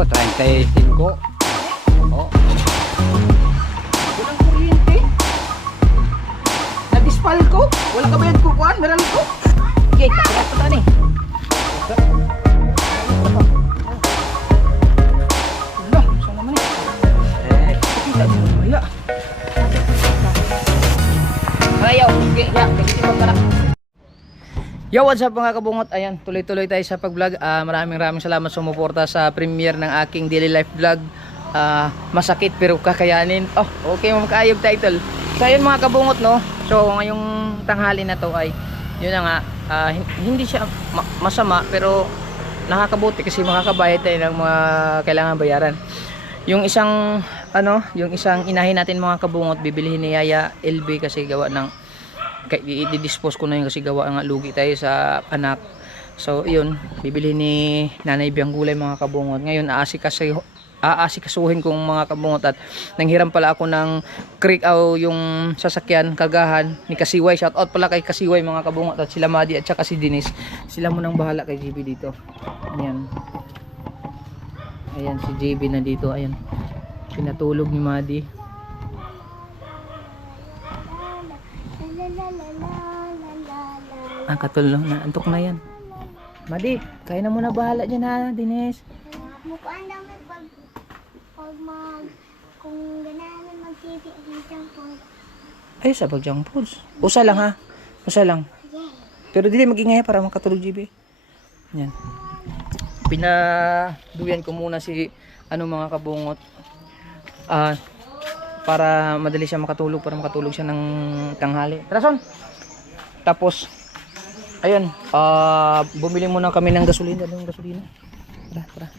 Oh, 35. Oh. Walang kuryente. Nadispal ko. Wala ka bayad ko kuhan. Meron ko. Okay, kapalat pa tani. Wala, saan naman eh? Kita niyo maya. Ayaw, okay, ya, kasi mo para. Yo, what's up mga kabungot? Ayan, tuloy-tuloy tayo sa pag-vlog. Maraming salamat sa sumuporta sa premiere ng aking daily life vlog. Masakit pero kakayanin. Oh, okay, makayog title. So ayun mga kabungot, no. So ngayong tanghali na to ay yun na nga, hindi siya masama pero nakakabuti kasi makakabayad tayo ng mga kailangan bayaran. Yung isang yung isang inahin natin mga kabungot, bibilihin ni Yaya LB kasi gawa ng i-dispose ko na yun kasi gawa nga lugi tayo sa anak. So yun, bibili ni Nanay Bianggulay mga kabungot. Ngayon aasikasuhin kong mga kabungot at nanghiram pala ako ng creek yung sasakyan kagahan ni Kasiway. Shout out pala kay Kasiway mga kabungot at sila Madi at saka si Dinis. Sila munang bahala kay JB dito. Ayan. Ayan si JB na dito. Ayan. Pinatulog ni Madi. Katulong na, antok na yan. Madi, kaya na muna bahala dyan ha, Dines. Mukaan lang kung ganahan mag-TV ang food. Ay, sa junk foods. Usa lang ha, usa lang. Pero dili magingay para makatulog GB. Yan. Pinaduyan ko muna si mga kabungot. Para madali siya makatulog, para makatulog siya ng tanghali. Trason. Tapos ayun, bumili muna kami ng gasolina. Ano yung gasolina? Tara.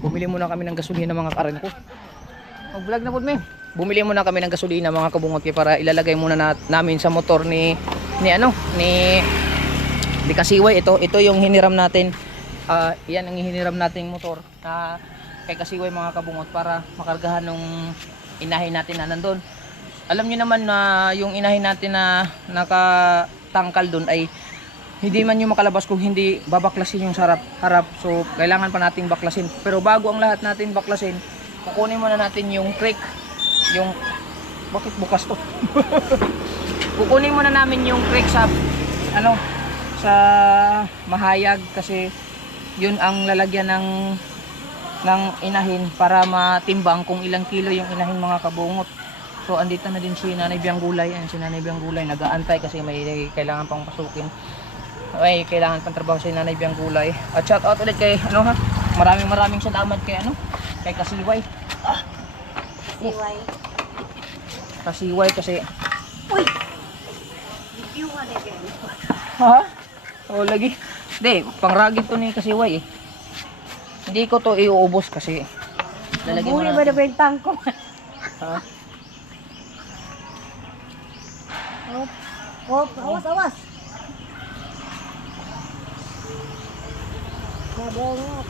Bumili muna kami ng gasolina mga karan ko. Mag-vlog na po me. Bumili muna kami ng gasolina mga kabungot para ilalagay muna namin sa motor ni Kasiway. Ito yung hiniram natin. Yan ang hiniram nating motor kay Kasiway mga kabungot para makargahan nung inahin natin na nandun. Alam niyo naman na yung inahin natin na nakatangkal dun ay hindi man yung makalabas kung hindi babaklasin yung harap. So kailangan pa nating baklasin. Pero bago ang lahat natin baklasin, kukunin muna natin yung brake. Yung bakit bukas to? Kukunin muna namin yung brake sa mahayag kasi yun ang lalagyan ng inahin para matimbang kung ilang kilo yung inahin mga kabungot. So andito na din si Nanay Bianggulay. Ayan si Nanay Bianggulay nag-aantay kasi may kailangan pang pasukin. Ay, kailangan pang trabaho si Nanay Bianggulay. At shout out ulit kay maraming salamat kay kay Kasiway. Kasiway kasi uy. Review ka na ganyan. Ha? Oh, lagi. Hindi, pangragit to ni Kasiway eh. Hindi ko to iuubos kasi lalagyan mo na. Ba na bentang ko? Ha? Awas. Nabengok.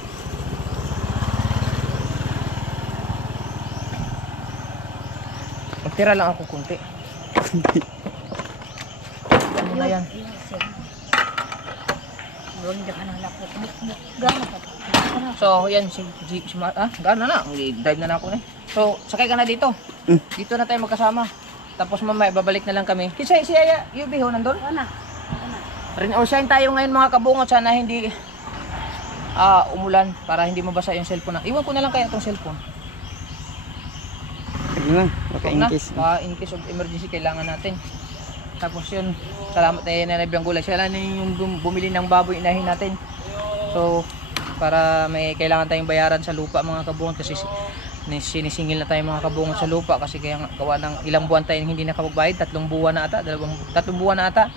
Magtira lang ako kunti. Ano na yan? So, yan gana na. Drive na ako na. So, sakay ka na dito. Dito na tayo magkasama. Tapos mamaya babalik na lang kami. Kasi si Yaya, Yubi ho nandun? Wala. Rin-outshine tayo ngayon mga kabungot. Sana hindi umulan para hindi mabasa yung cellphone na. Iwan ko na lang kaya itong cellphone. Okay, in case of emergency kailangan natin. Tapos yun, salamat na Nanay Bianggulay. Siya lang yung bumili ng baboy inahin natin. So, para may kailangan tayong bayaran sa lupa mga kabungot kasi sinisingil na tayo mga kabungot sa lupa kasi kaya gawa ng ilang buwan tayong hindi nakapagbayad, 3 buwan na ata.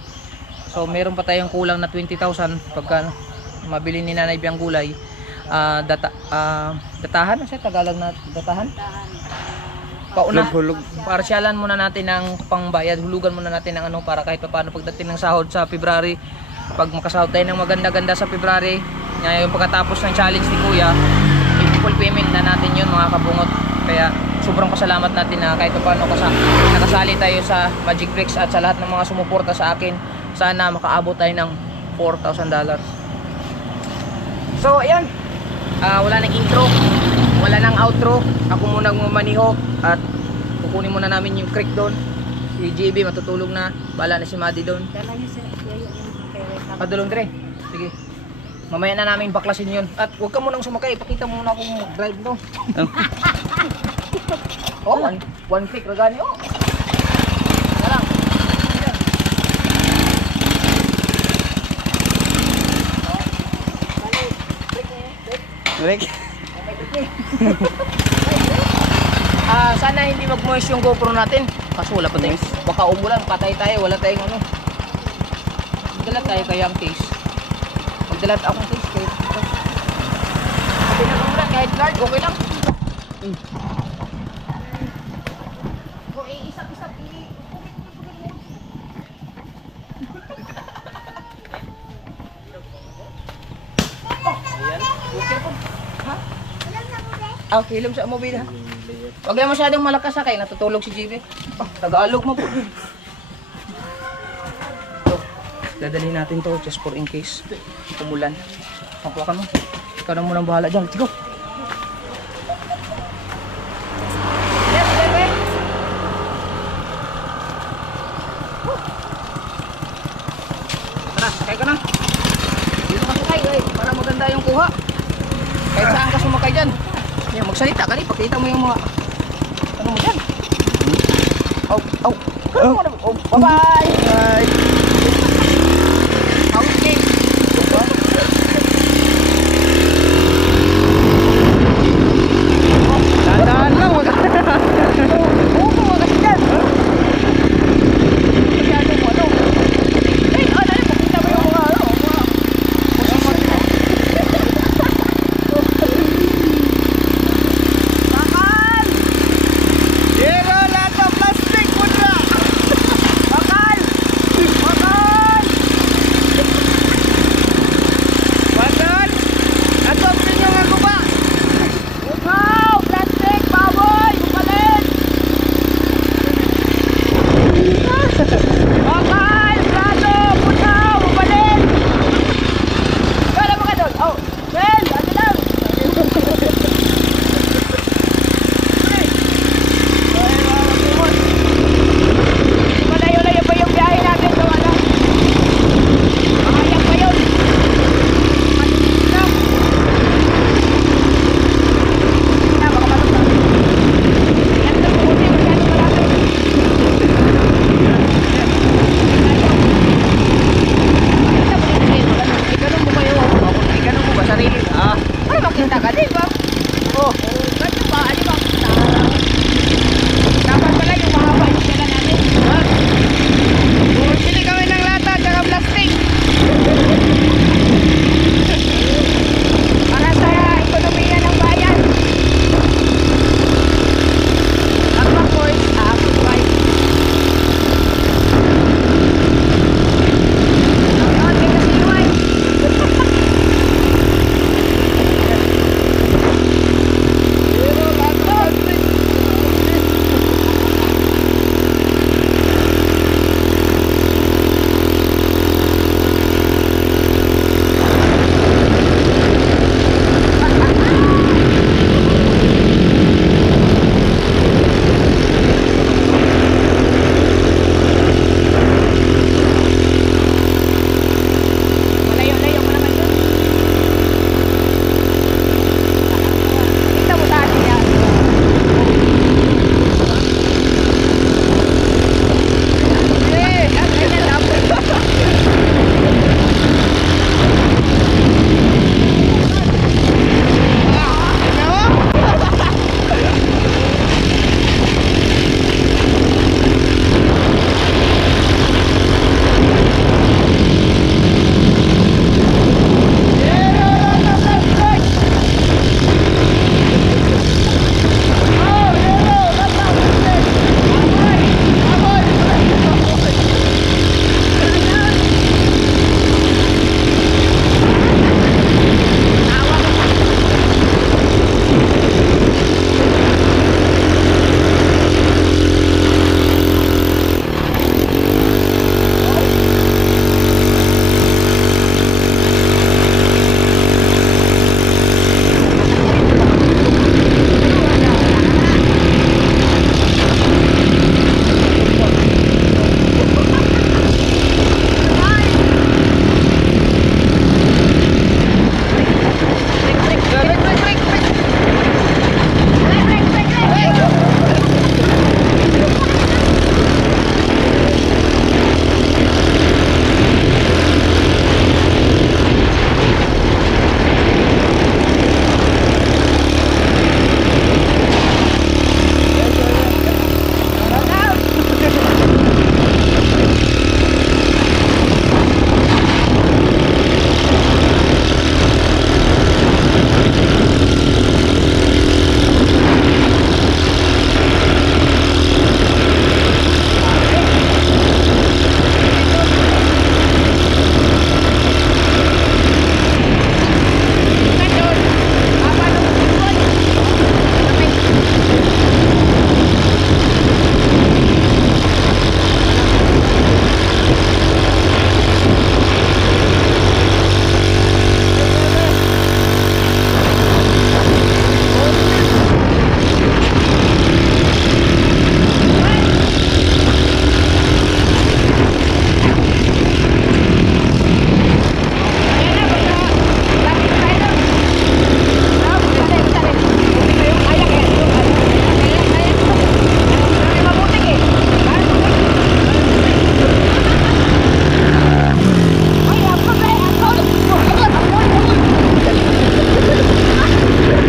So meron pa tayong kulang na 20,000 pagka mabili ni Nanay Bianggulay. Datahan siya, Tagalog na datahan. Pauna, parsyalan muna natin ng pangbayad, hulugan muna natin ng para kahit paano pagdating ng sahod sa February, pag makasahod tayo ng maganda-ganda sa February, yung pagkatapos ng challenge ni Kuya, full payment na natin yun mga kabungot. Kaya sobrang pasalamat natin na kahit paano nakasali tayo sa Magic Bricks at sa lahat ng mga sumuporta sa akin. Sana makaabot tayo ng $4,000. So ayan, Wala nang intro, wala nang outro. Ako muna mamaniho at kukunin muna namin yung creek doon. Si JB matutulog na, bala na si Maddie doon. Dala niyo sa yayo yung kay Padulong Dre, sige. Mamaya na namin baklasin yun. At huwag ka munang sumakay, ipakita mo muna kung drive to. Oh, one click ragani oh. Yan lang. Break. Sana hindi mag-moist yung GoPro natin. Kaso wala pa tayong, baka umulan, patay tayo, wala tayong ano. Magdala tayo kayang case. Magdala akong case kayo. Sabi na umulan, kahit guard, okay lang. O, isap-isap, okay, ilom sa mobile ha. Huwag lang masyadong malakas ha, kaya natutulog si JB. Tagalog mo po. So, dadalhin natin to just for in case umulan. Makuha ka mo. Ikaw na munang bahala dyan. Let's go. Yes, baby. Tara, sakay ka na. Dito ka sakay, para maganda yung kuha. Kahit saan ka sumakay dyan. Yan, magsalita ka rin, pakita mo yung mga ano mo dyan. Bye-bye! Bye! Okay. Dahan lang, wag. Oo, mga kasi dyan. Masyadong ano. Hey, dali, pakita mo yung mga ano. Bakal! Pero lahat ng plastic mo na. Bakal!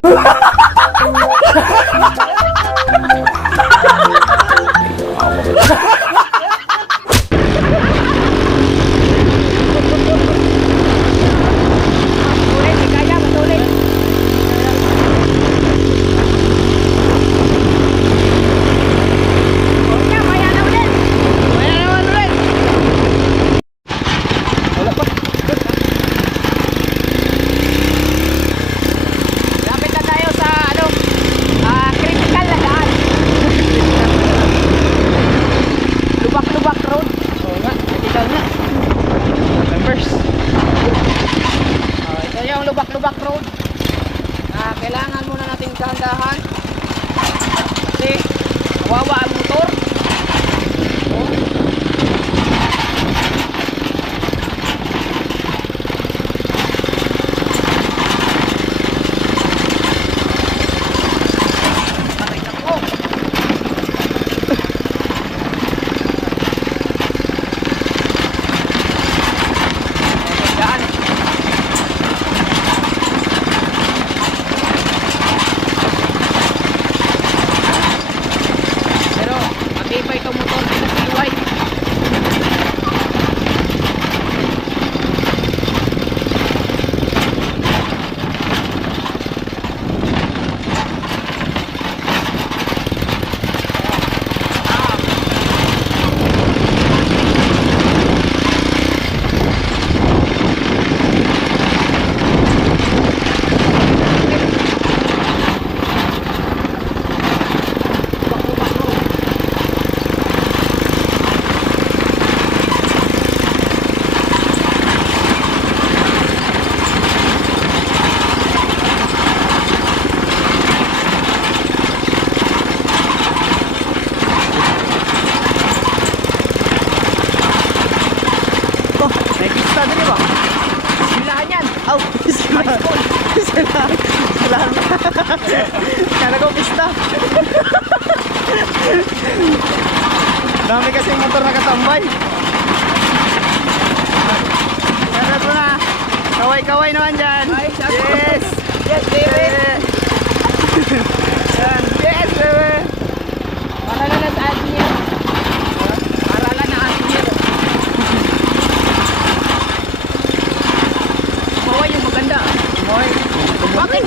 Ulit, di kaya, matuloy. Maya, maya na ulit. Maya naman ulit. Wala pa. Lapit na tayo sa ano, critical na daan. Lubak-lubak road. Oo nga, critical na. Members. Ito yung lubak-lubak road. Kailangan muna natin dahan-dahan. Kasi kawawa ang motor. Aray nako. Daan. Pero matibay itong motor na TY. May pista din ba? Silahan yan. Aw, High school. Salamat. Kala ko pista. Dami kasing motor na katambay. Kaya ito na. Kaway-kaway naman dyan. Yes. Yes, baby. Yan. Yes, baby. Para lang sa atin yan. Para lang na atin yan. Maway yung maganda. Bakit?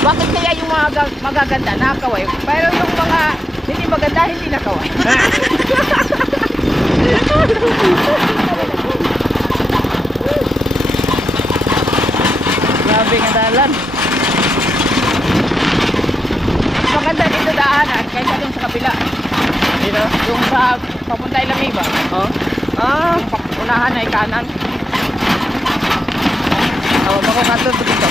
Bakit kaya yung mga magaganda nakakaway? Pero yung mga hindi maganda, hindi nakaway. Grabe nga dalan. Maganda dito daanan kaysa dun sa kabila. Dito? Yung sa papunta Ilamay ba? Oh. Ah. Yung unahan ay kanan. Tawag ako nato dito.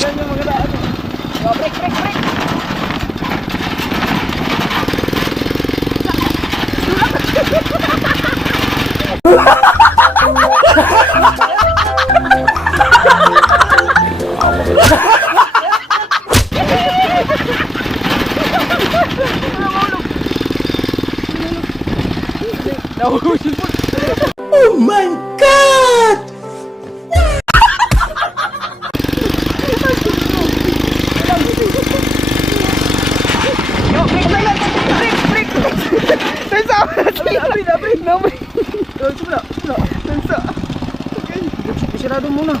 Yan yung mga daan. Oh, break, break, break. Oh my God! Yo, break, break, break, break, break. Tensa! Abrin! Sumula! Tensa! Isirado muna.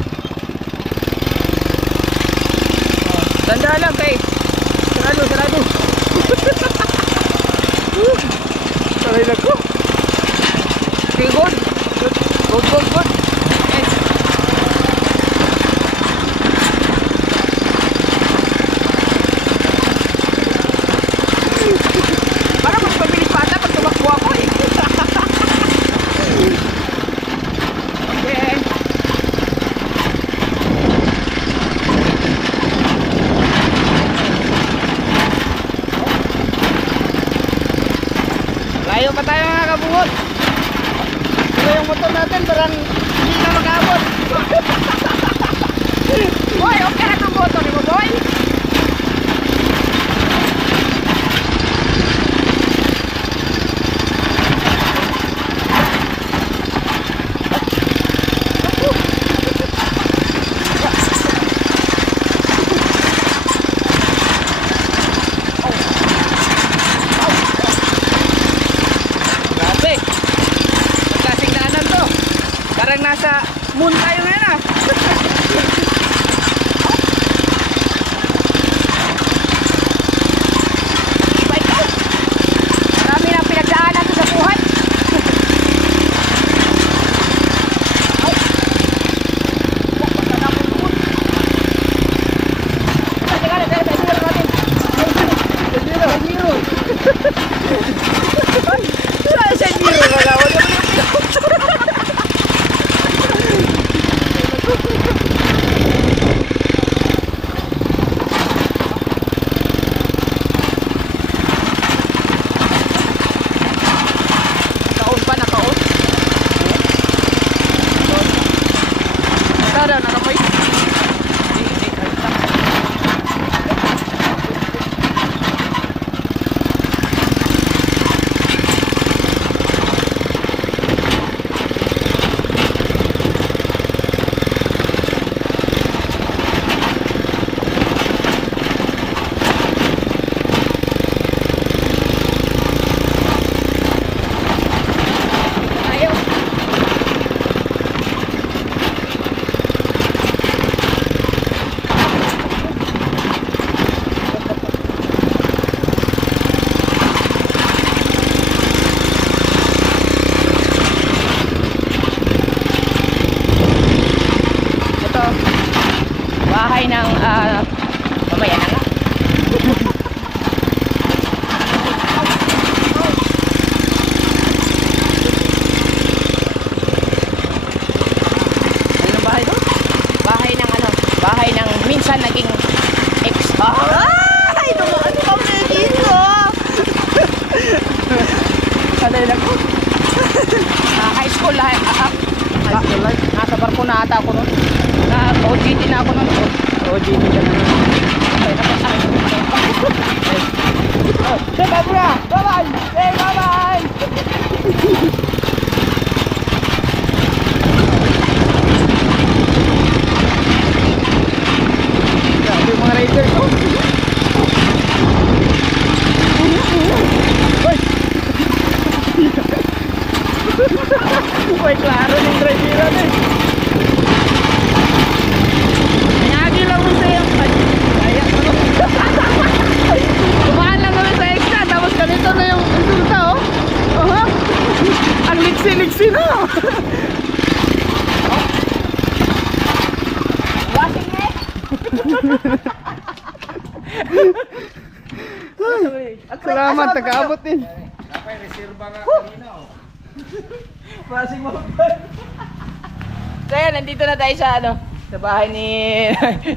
Tanda lang kay. Sarado, sarado. Taray na ko! Okay, good. Good, good, good, good. Yes. Para mas mabilis pa ata pag tumakbo ako eh. Okay. Layo pa tayo mga kabungot. yung motor natin, parang hindi na mag-abot. Boy, okay lang ang motor ni mo, boy. Grabe. Magkasing daanan to. Parang nasa moon tayo ngayon ah. Iba ito. Marami na pinagdaanan ko sa buhay. Au. Wah, basta na ako lumot. Teka, natin. Zero. Sa zero na lang. Wala mo yung nakaon pa, nakaon. Tara, nakapoy. Ayaw. Ito, bahay ng mamaya na nga. Ano ang bahay doon? Bahay ng ano? Bahay ng minsan naging ex. Ay, dumaan kami dito. Sanay lang ko. High school life. High school life. Nasa barko na ata ako nun. Na OGT na ako nun. OGT ka na. Okay, napasakit. Oh, say bye muna. Bye-bye. Say bye-bye. Grabe yung mga rider ko. Uy, klaro ng driveran eh. Nagagi lang mo sa'yo. Kaya ko no. Kumaan lang kami sa extra. Tapos ganito na yung resulta oh. Ang liksi-liksi na. Washing eh. Salamat, nag-aabot din. Passing mo. So yan, nandito na tayo sa ano, sa bahay ni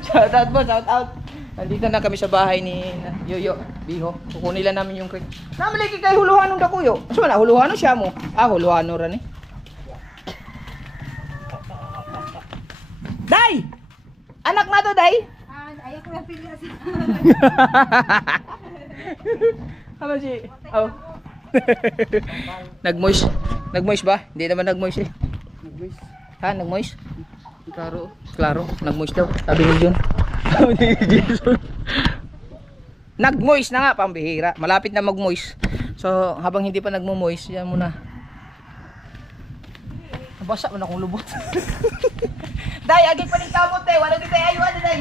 shout out mo, shout out. Nandito na kami sa bahay ni Yoyo, Biho. Kukunin lang namin yung crate. Namaliki kay huluhanon da kuyo. So na huluhanon siya mo. Ah, huluhanon ran eh. Day! Anak na to, Day. Ayaw ko yung pili kasi. Ano si? Oh. Nagmoist. Nagmoist ba? Hindi naman nagmoist eh. Nag-wish. Ha, nagmoist? Klaro. Klaro, nagmoist daw. Sabi ni Jun. Sabi ni Jason. Nagmoist na nga, pambihira. Malapit na magmoist. So, habang hindi pa nagmo-moist, yan muna. Nabasa mo na akong lubot. Day, agay pa rin kamot eh. Wala kita ayuan eh, Day.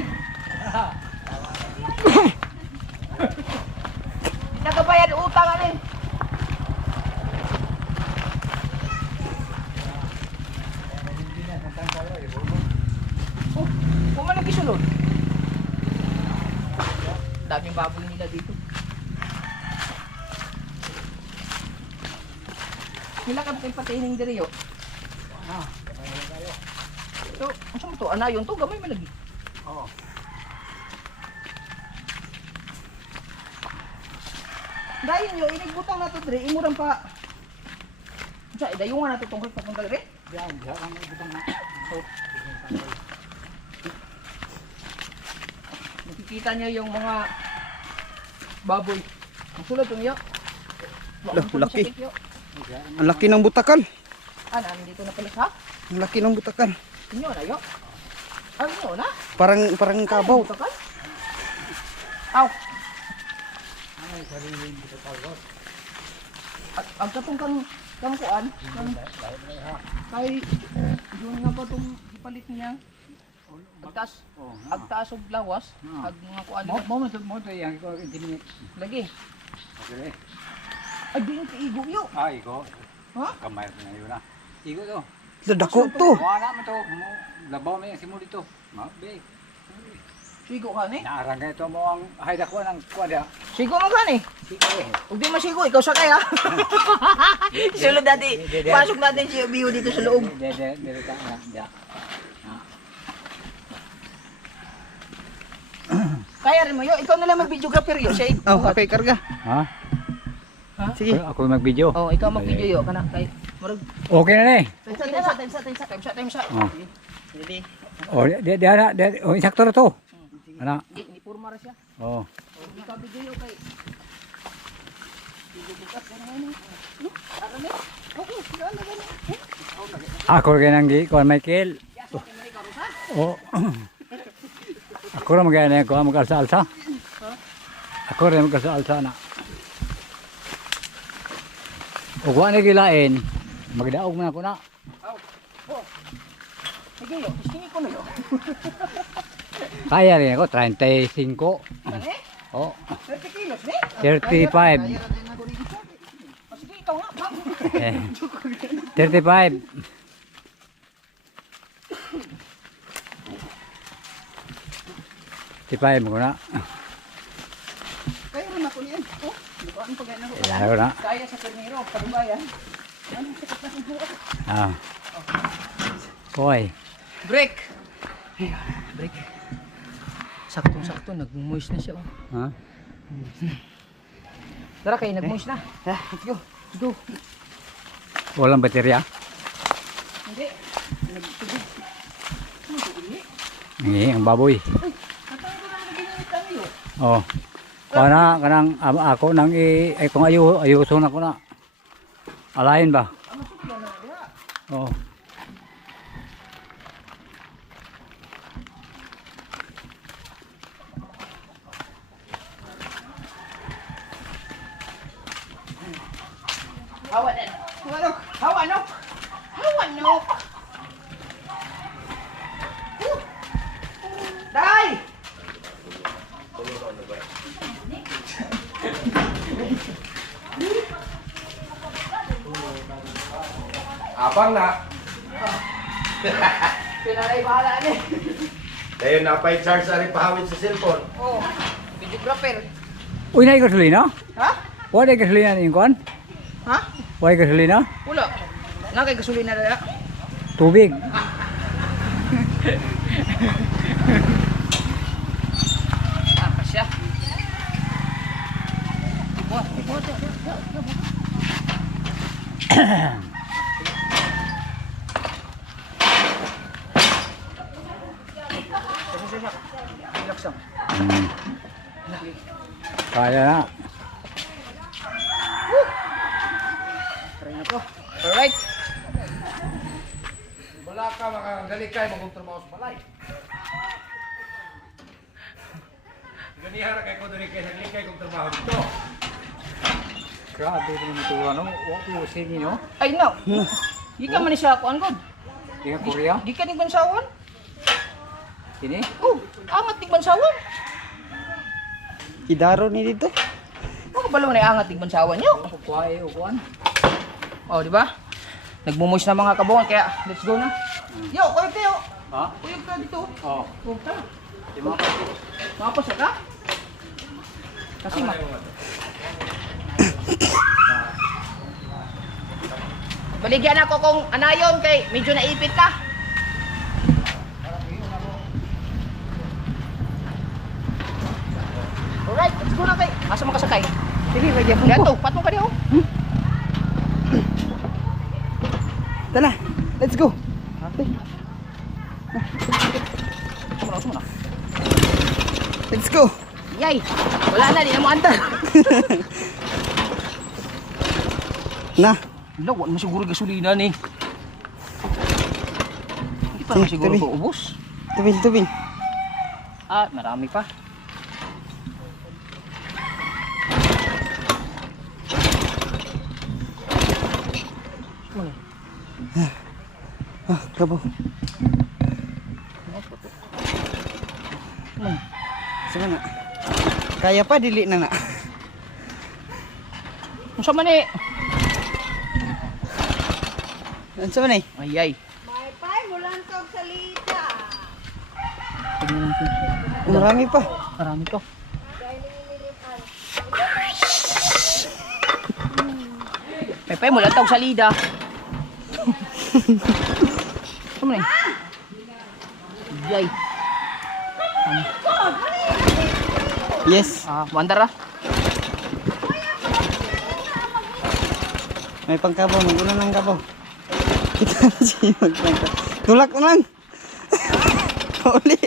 Nakabayad utang ano eh. Oh, kung man nagkisulod. Daming baboy nila dito. Nila ka kay patining diri yo. Ah, so, ano to? Anayon to, gamay malagi. Oo. Dayon yo, inigbutang na to diri, imurang pa. Sa idayungan nato tungkol papunta rin. Diyan ang ibutang na. Nakikita niyo yung mga baboy. Ang sulod ito niyo. Lah, laki. Ang laki ng butakal. Namin dito na pala sa. Ang laki ng butakal. Inyo na yo. Inyo na. Parang kabaw. Butakal. Aw. At ang katong kang kuan, kay yun nga ba itong ipalit niya? Agtaas og lawas, ag mga kuan. Mo to yang ko dinhi. Lagi. Okay. Ay, di yung kaigo yo. Ay ko. Ha? Kamay na yun na. Igo to. Dako to. Wala man to. Labaw mo yung simul dito. Mabe. Sigo ka ni? Naarang ito mo ang hayda ko ng kwada. Sigo mo ka ni? Sige. Huwag di masigo, ikaw sakay ha? Sulod dati, pasok natin si Biho dito sa loob. Dede ka na. Ya. Kaya rin mo yo, ikaw na lang mag-videographer yo. Siya Oh, okay, karga. Ha? Sige. Ako mag-video. Oh, ikaw mag-video yo kana kay murag Okay na ni. time sa. Oh. Ready? Oh, di sakto na to. Ana. Ni purma ra siya. Oh. Oh, ikaw video yo kay. Video-bukas na naman ni. Ara ni. Okay, daan na gani. Ako rin ang kuan Michael. Oh. Ako rin magana ko magsalsa. Ako rin magsalsa na. Ug wa ni gilain, magdaog man ako na. Sige yo, sige ko na yo. Kaya rin ako 35. Kani? Oh, 30 kilos ni? 35. Oh, sige ikaw nga. Ma'am. 35. Tipay mo na. Kaya rin ako niyan. Oh, bukaan pa ganyan ako. Ilan ko na. Kaya sa Ternero, padubayan. Ano sa bukas? Ah. Hoy. Break! Break. Saktong-sakto, nag-moist na siya. Oh. Ha? Tara kayo, nag-moist na. Let's go. Let's go. Walang baterya? Hindi. Nagtugod. Ngi, ang baboy. Katang ko na nag-init kami yun. Oh. Kanang ako nang kung ayuso na ko na. Alayin ba? Ano sukla na diha? Oh. Hawa na. Hawa no. Hawa no. Dai! Abang na. Pinalay bahala ni. Tayo na pa i-charge sa rin pahawid sa cellphone. Oh, videographer. Uy, na gasolina? Ha? Wala gasolina ni kon? Ha? Wala gasolina? Wala. Nakay gasolina na. Tubig. Siya. Relax lang. Kaya na. Try na to. Alright. Wala ka makagalikay magtrabaho sa balay. Ganihara kay ko diri kay naglikay kong trabaho dito. Grabe rin ito ano. What you saying, no? Ay no. Di ka man siya kuan god. Di ka Korea? Di ka ning bansawan? Ini? Oh, angat ning bansawan. Idaro ni dito. Ano ba lang angat ning bansawan niyo? Kukuhay o kuhan? Oh, di ba? Nagmumush na mga kabungan kaya let's go na. Yo, kuyog kayo. Ha? Kuyog ka dito. Oh. Oh, tara. Di mo ka? Mapos ka? Kasi ma. Baligyan ako kung anayon kay medyo naipit ka. Alright, let's go na kay. Asa mo kasakay? Sige, lagyan mo. Dato, patong ka diyo. Tara, let's go. Let's go. Yay! Wala na, di na mo antar. Na. Wala, wala mo siguro gasolina ni. Hindi pa naman Sige, siguro tabi. ito ubos. Tubil. Ah, marami pa. Kabaw. Sama na. Kaya pa, dili na na. Kung sa man eh. Ano sama na eh? Ay, ay. May pay, mulan kang salita. Tignan natin. Marami pa. Marami to. Pepe, mula tawag sa lida. Saan mo na eh? Yay. Yes. Wandar ah. May pangkabaw. Magunan ng kabaw. Kita na siya magpangkabaw. Tulak na lang. Pauli.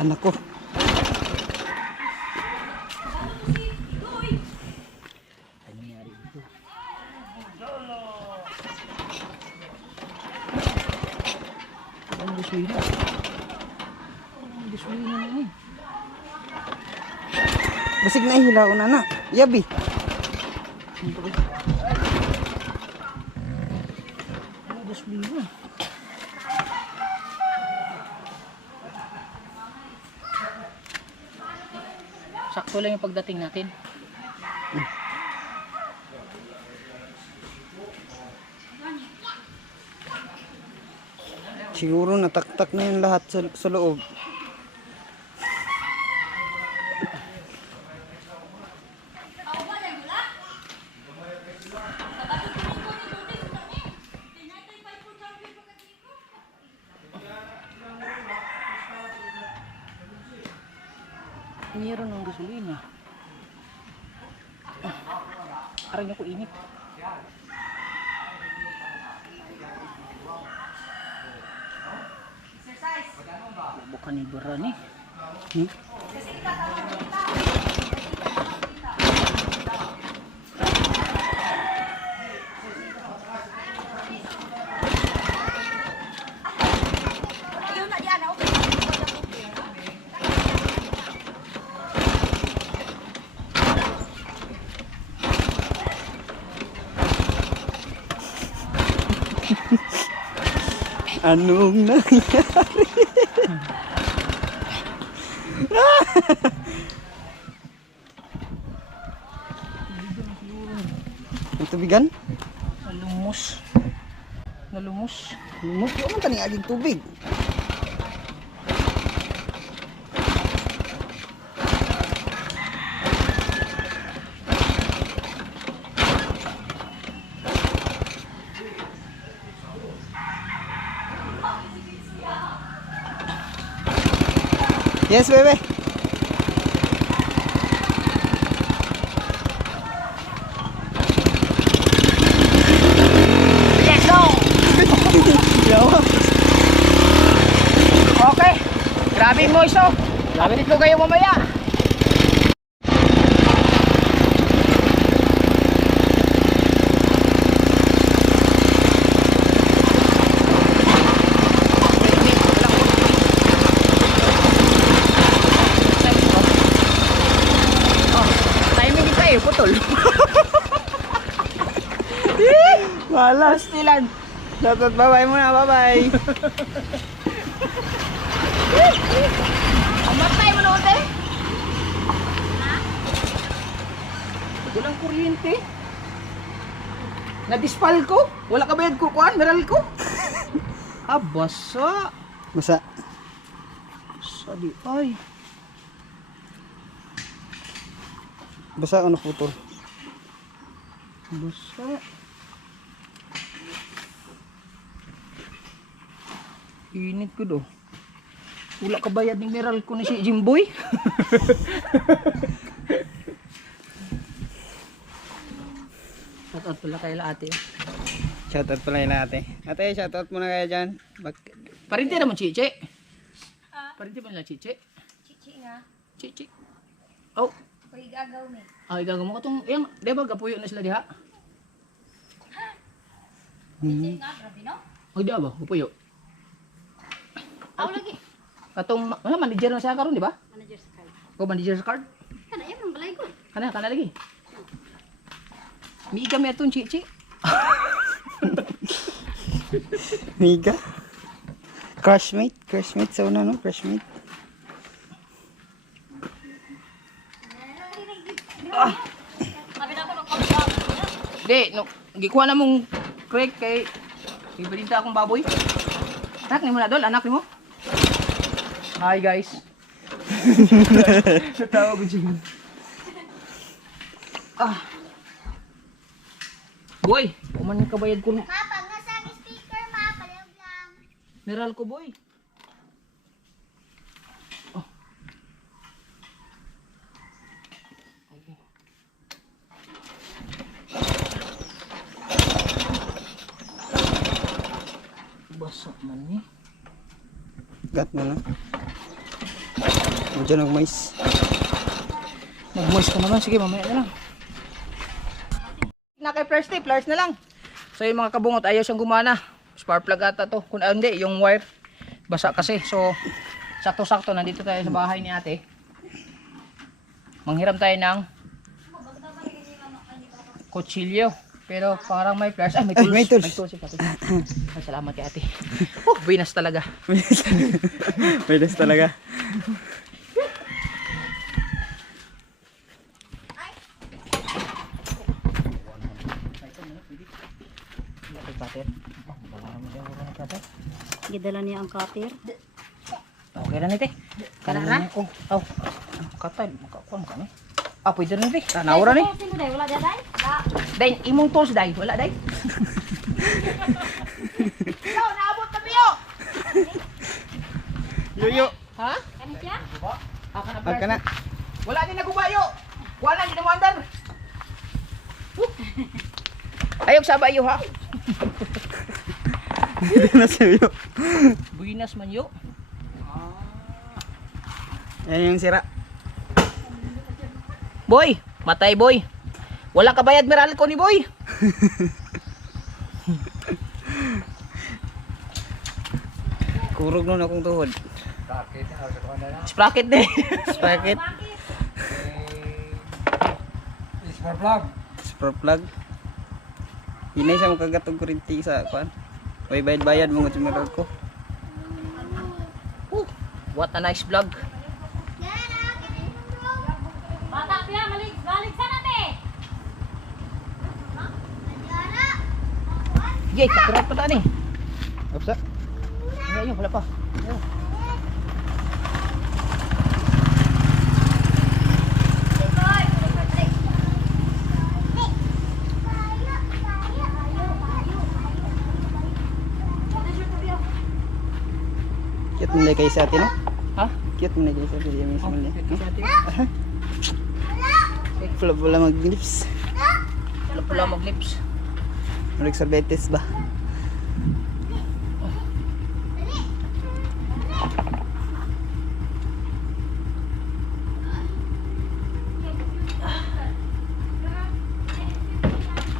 Anak ko. Basig na hilaw na na. Yabi. Sakto lang yung pagdating natin. Siguro nataktak na yung lahat sa loob. Meron ng gasolina. Aray niyo ko init. Bukan ni berani. Anong nangyari? Ang tubigan? Nalumos. Nalumos. Lumos ko man tani aging tubig. Yes, bebe. Let's go! Okay. Grabe mo iso. Update ko kayo mamaya. Timing kita eh, putol. Malas. Pastilan. Dapat bye-bye muna, bye-bye. Amatay mo na ote. Walang kuryente. Nadispal ko. Wala ka bayad ko kuan, meral ko. Basa. Masa. Sabi ay. Basa ano putol. Basa. Init ko do. Wala ka bayad ng meral ko ni si Jimboy. Shout out pala kay ate. Shoutout pala yun ate. Ate, shoutout muna kayo dyan. Parinti naman chiche. Parinti mo nila chiche. Chichi nga. Chiche. Oh, Kuy gagaw ni. ay gagawin mo katong yang, di ba gapuyo na sila diha? Chichi nga, grabe no? Ay di ba gapuyo. Aw lagi. Katong wala manager na siya karon di ba? Manager sa card. O manager sa card. Kana yan ang balay ko. Kana lagi. Mi kami atong chichi. Miga. Crushmate sa una no, crushmate. Sabi na ako ng kapwa. Di, no, gikuha na mong Craig kay ibalita akong baboy. Anak ni mo na dol, anak ni mo. Hi guys. Tawag ko siya. Boy, kuman ka bayad ko. Mapa, nga sa speaker, mapa, lang. Meral ko boy. Oh. Okay. Basak man ni. Gat mo na. Medyo nag-mais. Nag-moist ka naman, sige mamaya na lang. Na kay first tip, flyers na lang. So yung mga kabungot ayaw siyang gumana. Spark plug ata to. Kung hindi, yung wire basa kasi. So sakto-sakto nandito tayo sa bahay ni ate. Manghiram tayo ng kutsilyo. Pero parang may flyers. Ay, may tools. may tools. May tools yung ate. Ay, salamat kay ate. Binas talaga. Pwede talaga. Gidala niya ang cutter. Okay na nite. Kanara? Oh. Katay, makakuan ka ni. Ah, pwede na nite. Tanawa ni. Sino day? Wala day? Day, imong tools day. Wala day. Yo, naabot na biyo. Yoyo. Ha? Kani siya? Aka na Pagka na. Wala din nagubayo. Wala din mo andar. Ayok sa bayo ha. Hindi na siya yo. Buinas man yo. Yan yung sira. Boy, matay boy. Wala ka bayad meral ko ni boy. Kurog nun akong tuhod. Sprocket din. Sprocket. Spark plug. Spark plug. Hinay siya makagatog kurinti sa kuan. May bayad-bayad mga tumirag ko. What a nice vlog. Bata siya, balik sa nate. Yay, kapirat pa tani. Upsa. Ayun, wala pa. Ayun. Cute mo na kayo sa atin, no? Ha? Cute mo na kayo sa atin. Yung mismo na. Ito sa atin. Pula mag-lips. Wala pala mag-lips. Marig sa betes ba?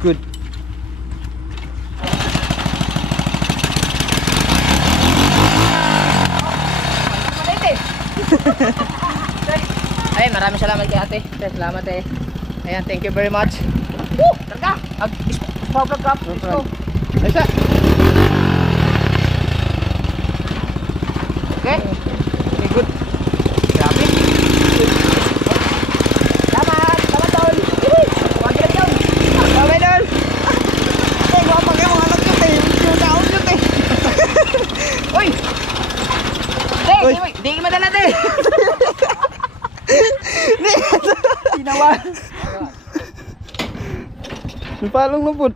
Good. Ay, maraming salamat kay ate. Salamat eh. Ayan, thank you very much. Woo! Targa! Small vlog up. Let's go. Aysa. Okay? Okay, good. Grabe. Salamat! Salamat, Tol! Huwag yan yun! Bye, Dol. Eh, guwapa kayo mga anak yun eh. Yung taon yun eh. Uy! Uy. Di madala de! Tinawa! Palong lupot.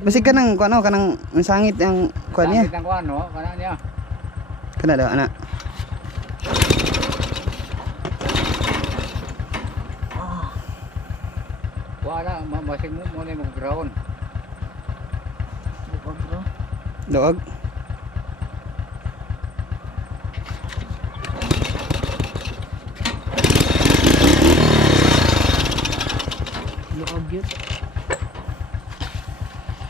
Masig ka ng kuano kanang sangit ang kuan niya. Sangit ang kuan, no? Kana niya. Kana daw anak. na, masig mo muna yung ground. Doog. Luog yun.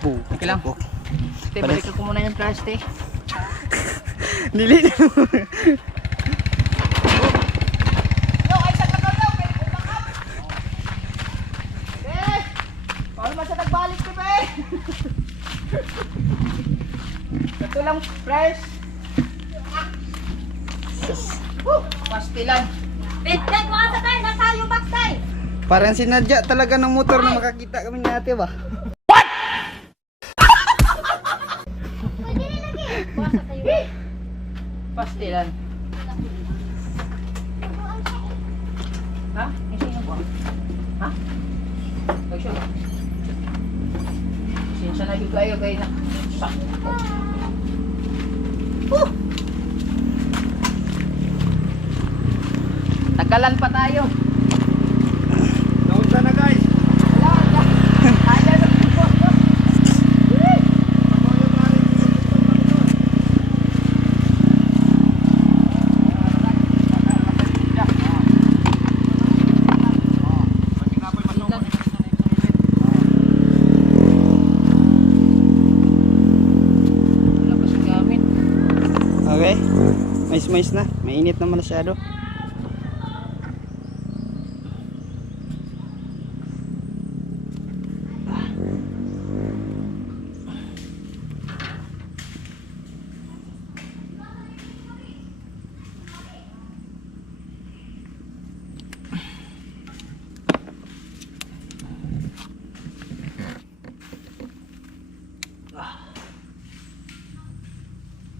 Okay lang. Te, balikan ko muna yung plastic. Dili na. Paano man siya nagbalik ko ba eh? Ito lang fresh. Pastilan. Dad, mga sa tayo, nasa yung box tayo. Parang sinadya talaga ng motor na makakita kami ni ate ba? Pastilan. Ha? Sino po? Ha? Pag-show. Sinsa na yung kayo na. Sakto. Tagalan pa tayo. Naunsa na guys. Okay. Mais na. Mainit naman masyado.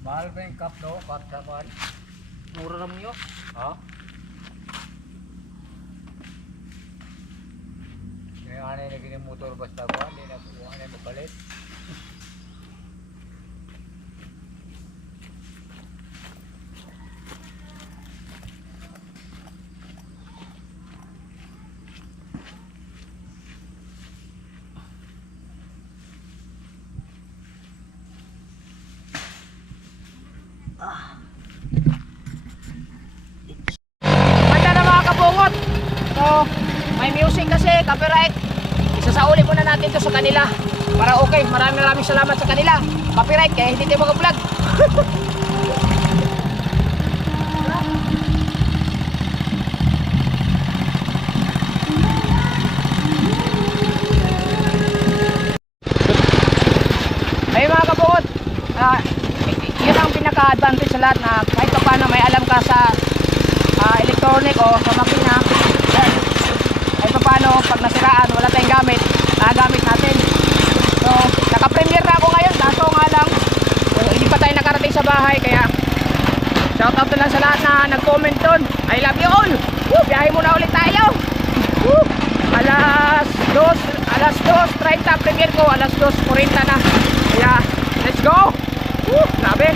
Mahal ba yung cup no? Cup sa kuhan? Mura naman yun. Ha? Yung anay na gini motor basta kuhan, hindi na kuhan na mapalit. Manda na mga kabungot. So, may music kasi, copyright. Isasauli muna natin to sa kanila. Para okay, maraming salamat sa kanila. Copyright, kaya hindi tayo mag-vlog. Ay mga kabungot, yun ang pinaka-advantage sa lahat na kahit pa paano may alam ka sa electronic o sa makina. Kahit pa paano pag nasiraan, wala tayong gamit, gamit natin. So, naka-premiere na ako ngayon, kaso nga lang hindi pa tayo nakarating sa bahay, kaya shoutout na lang sa lahat na nag-comment doon. I love you all. Woo! Biyahe muna ulit tayo. Woo! Alas 2:30 premiere ko, alas 2:40 na. Kaya, let's go! Woo! Grabe!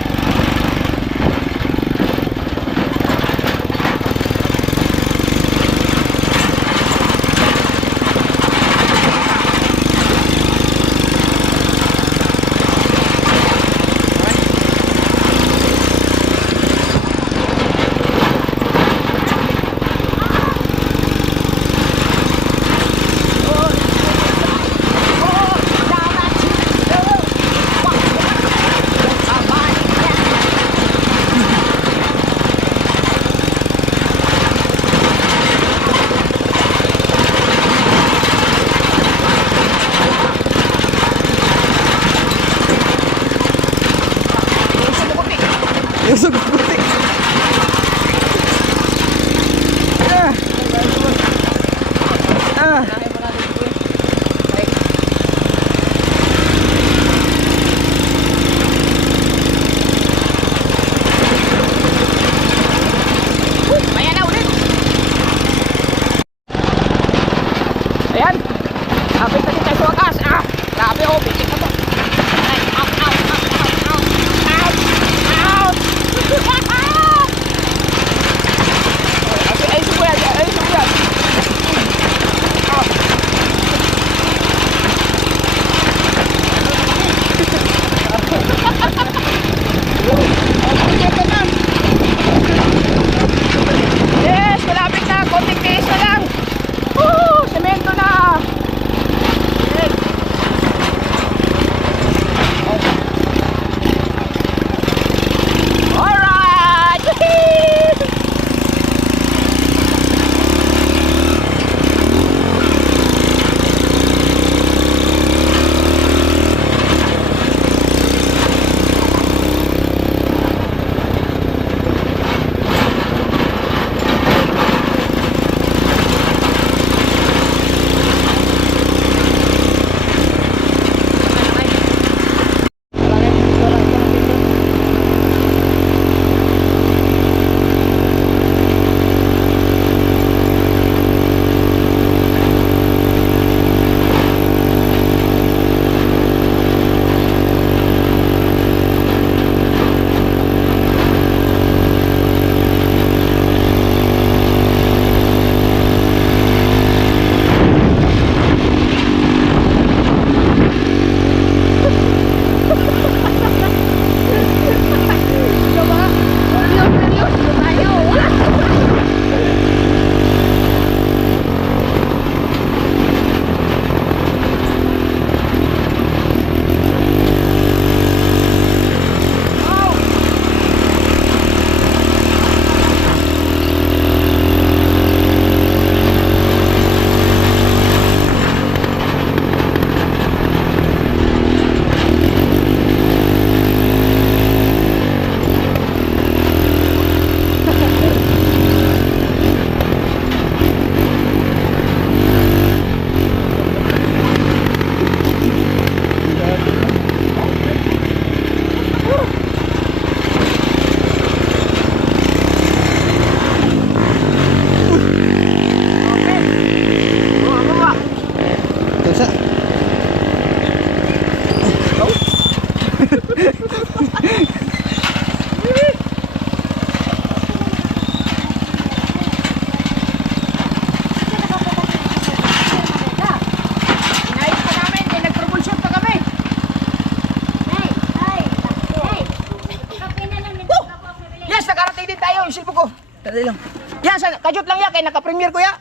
Yan, kajut lang ya, kay naka-premiere ko ya.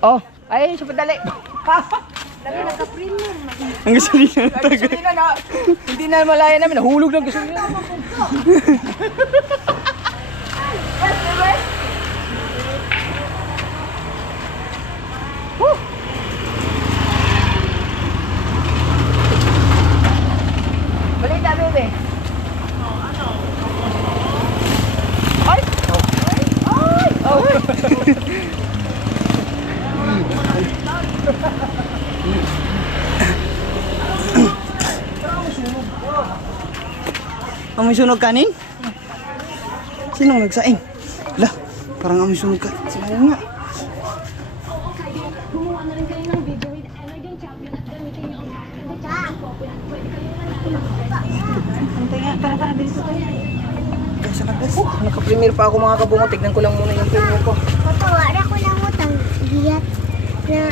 Oh, ay, super dali. Ang gasolina na taga. Gasolina na, hindi na malaya namin, nahulog ng gasolina. Woo! Balita, bebe. Ay! Ay! Oh! Amoy sunog kanin? Sinong nagsaing? Lah, parang amoy sunog ka. Sila nga. Gumawa na rin kayo ng video with Energy Champion at gamitin niyo ang hashtag popular. Pwede kayo Antay nga, tara, dito tayo. Kaya sa labas. Naka-premiere pa ako mga kabungot. Tignan ko lang muna yung premiere ko. Patawara ko lang utang giyat na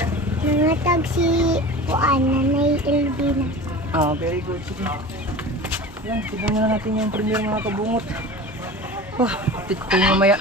nangatag si Juan na Elvina. Ah, very good. Sige. Yan, tignan muna natin yung premiere mga kabungot. Oh, tit ko yung mamaya.